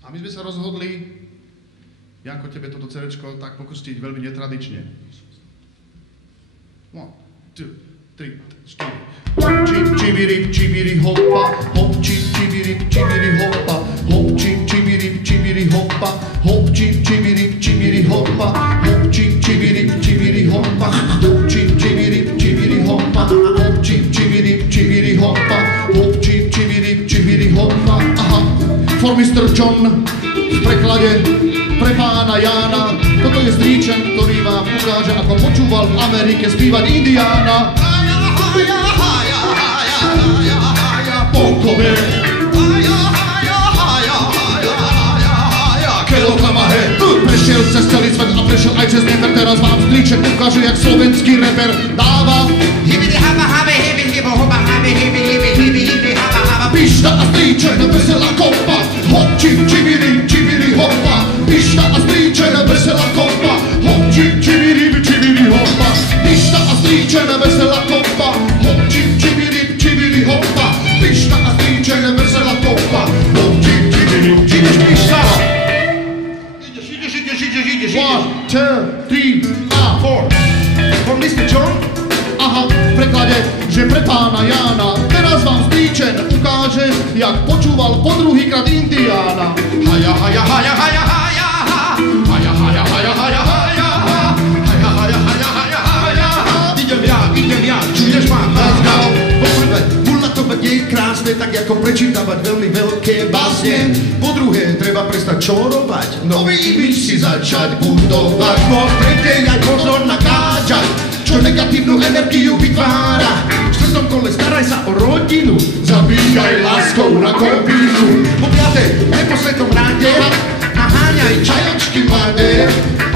A my sme sa rozhodli, Janko, tebe toto cerečko tak pokrstiť veľmi netradične. 1, 2, 3, 4. Čip, čibiri, čibiri, hoppa, hop, čip, čibiri, čibiri, hoppa, hop, čip, čibiri, čibiri, hoppa, hop, čip, čibiri, čibiri, hoppa, hop, čip, čibiri, čibiri, hoppa, hop, čip, čibiri, čibiri, hoppa, hop, čip, čibiri, čibiri, hoppa, hop, čip, čibiri, čibiri, hoppa. Aha, for Mr. John v preklade pre pána Jána. Toto je strýčen, ktorý vám ukáže, ako počúval v Amerike spívať Indiána. Pokove. Prešiel cez celý svet a prešiel aj cez neber. Teraz vám strýček ukáže, jak slovenský reper dáva. Pišta a strýček, veselá kopa. Hop, čip, čibiri, čibiri, hopa. Pišta a strýček, veselá kopa. Hop, čip, čibiri, čibiri, hopa. Pišta a strýček, veselá kopa. Hop, čip, čibiri, čibiri, hopa. Pišta a strýček, veselá kopa. Hop, čip, čibiri, čibiri, pišta. Ideš. 1, 2, 3, a 4. For Mr. John? Aha, v preklade, že pre pána Jána. Teraz vám strýčen ukáže, jak počúval po druhýkrát Indiána. Haja, haja, haja, haja, haja, haja, haja, haja, haja, haja, haja, haja, haja, haja, haja. Idem ja, čuješ ma? Poprvé, mulatovať je krásne, tak ako prečítavať veľmi veľké básne. Po druhé, treba prestať čorovať, nový imič si začať budovať. Môžete aj pozor na káča, čo negatívnu energiu vytvára. V štvrtom kole staraj sa o rodinu, zabíjaj láskou na kopínu. Po piate, v neposlednom rade naháňaj čajočky mladé.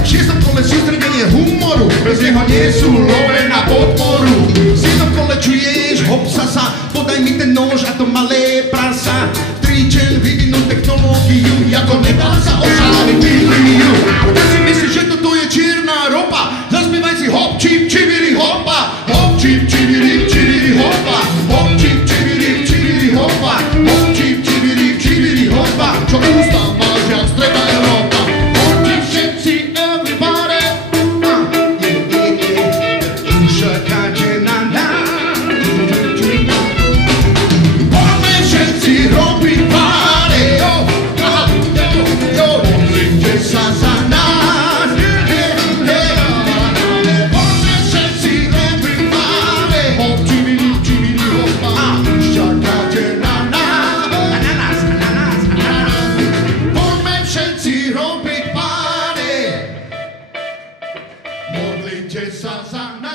V šiestom kole sústredenie humoru, bez neho nie sú love na podporu. V siedmom kole čuješ hopsasa, podaj mi ten nôž a to malé prasa. Strýčen vyvinú technológiu, ako nedá sa ošáliť Bibliu. Keď si myslíš, že toto je čierna ropa, zaspievaj si hop, čip, čibiri, hopa. Hop, čip, čibiri, čibiri, hopa. Hop, čip, čibiri, čibiri, hopa. Hop, čip, čibiri, čibiri, hopa. Čo ústa máš, jak stredná Európa. Hop, čip, všetci, everybody. Ušakáte na nás. Poďme všetci robiť party. Modlite sa za nás. Poďme všetci robiť party. Hop, čibiri, čibiri, hopa. Ušakáte na nás. Poďme všetci robiť party. Modlite sa za nás.